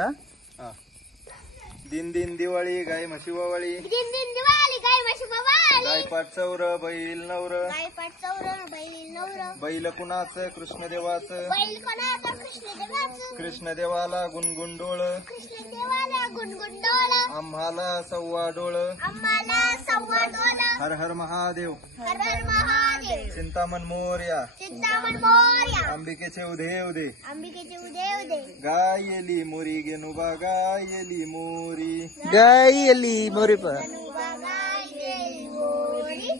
पाठ हा. दिन दिन दिवाळी गाय म्हशी ववाळी, दिन दिन दिवाळी गाय म्हशी ववाळी, गायपाट चौर बैल नवर, गायपाट चौर बैल नवर, बैल कुणाचं कृष्णदेवाचं, बैल कोणाचं कृष्णदेवाचं, कृष्णदेवाला गुणगुण डोळ, कृष्णदेवाला गुणगुण डोळ, आम्हाला सव्वा डोळ, आम्हाला सव्वा डोळ, हर हर महादेव, हर हर महादेव, चिंतामण मोरया, चिंतामण मोरया, अंबिकेचे उदे उदे, अंबिकेचे उदय उदय, गायली मोरी गेनुबा गायली मोरी, गायली मोरी पण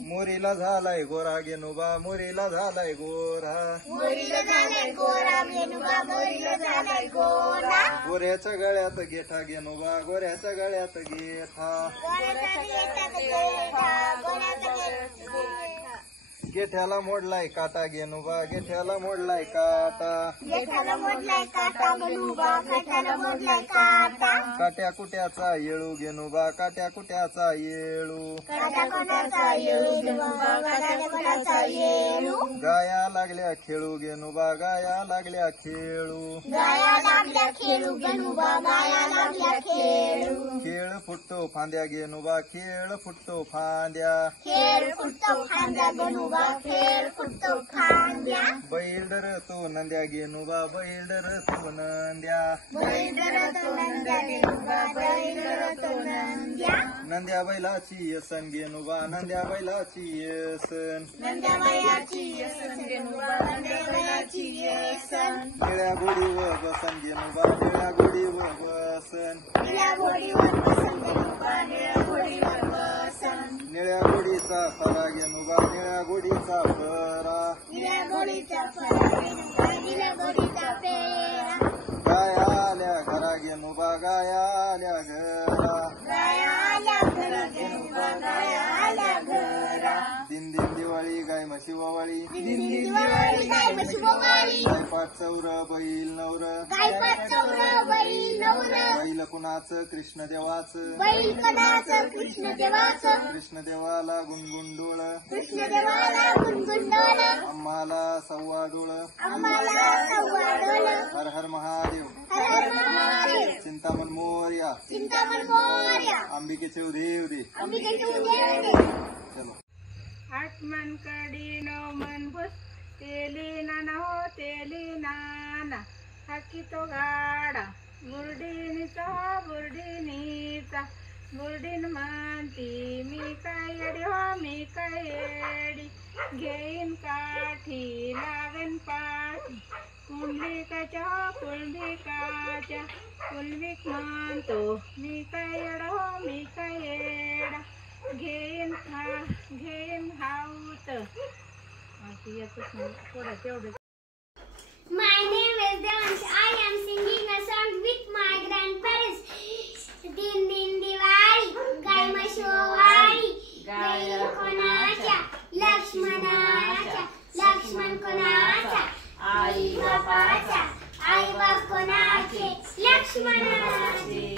मोरीला झालाय गोरा गेनुबा मोरीला झालाय गोरा, मोरीला झालाय गोरा गेनुबा मोरीला झालाय गोरा, गोऱ्याच्या गळ्यात गेठा गेनुबा गोऱ्याच्या गळ्यात गेठा, गोऱ्याचा गेठा गेठा, गोऱ्याचा गेठा, गेठ्याला मोडलाय काटा गेनुबा गेठ्याला मोडलाय काटा, गेठ्याला मोडलाय काटा गेनुबा काट्याला मोडलाय काटा, काट्या कुट्याचा येळू गेनुबा काट्या कुट्याचा येळू, काट्या कोणाचा येळू गेनुबा काट्या कोणाचा येळू, गाया लागल्या खेळू गेनुबा गाया लागल्या खेळू, गाया लागल्या खेळू गेनुबा गाया लागल्या खेळू, खेळ फुटतो फांद्या गेनुबा खेळ फुटतो फांद्या, खेळ फुटतो फांद्या गेनुबा खेळ फुटतो फांद्या, बैल डरतो नंद्या गेनुबा बैल डरतो नंद्या, बैल डरतो नंद्या गेनुबा बैल डरतो नंद्या, नंद्या बैलाची येसन गेनुबा नंद्या बैलाची येसन, नंद्या बैलाची येसन गेनुबा नंद्या बैलाची येसन, निळ्या गोडीवर बसन गेनुबा निळ्या गोडीवर बसन, निळ्या घोडीवर बसन गेनुबा निळ्या घोडीवर बसन, निळ्या गोडीचा फरा गेनुबा निळ्या गोडीचा फरा, निळ्या घोडीचा फरा गेनुबा निळ्या घोडीचा फेरा, गाया आल्या घरा गेनुबा गाया आल्या घरा, गाया आल्या घरा गेनुबा गाया आल्या घरा, दिन दिन दिवाळी गाय म्हशी ववाळी, दिन दिन दिवाळी गाय म्हशी ववाळी, गायपाट चौर बैल नवर, गायपाट चौर बैल नवर, बैल कुणाचं कृष्णदेवाचं, बैल कोणाचं कृष्णदेवाचं, कृष्णदेवाला गुणगुण डोळ, कृष्णदेवाला गुणगुण डोळ, आम्हाला सव्वा डोळ, आम्हाला सव्वा डोळ, हर हर महादेव, हर हर महादेव, चिंतामण मोरया, चिंतामण मोरया, अंबिकेचे उदे उदे, अंबिकेचे उदय उदय, चलो. आठ मन कडी नऊ मन भूस तेली नाना हो तेली नाना हाकी तो गाडा बुरडीनीचा बुरडीनीचा बुरडीन म्हणती मी काय येडी हो मी काय येडी घेईन काठी लावेन पाठी कुंडलिकाच्या हो कुंडलिकाच्या कुलविक म्हणतो मी काय येडा हो मी काय येडा घेईन हाऊत थोडं तेवढं. My name is Devansh. I am singing a song with my grandparents. दिन दिन दिवाळी गाय म्हशी ववाळी, बैल कोणाच्या लक्ष्मणाच्या, लक्ष्मण कोणाचा आई बापाचा, आई बाप कोणाचे लक्ष्मणाचे.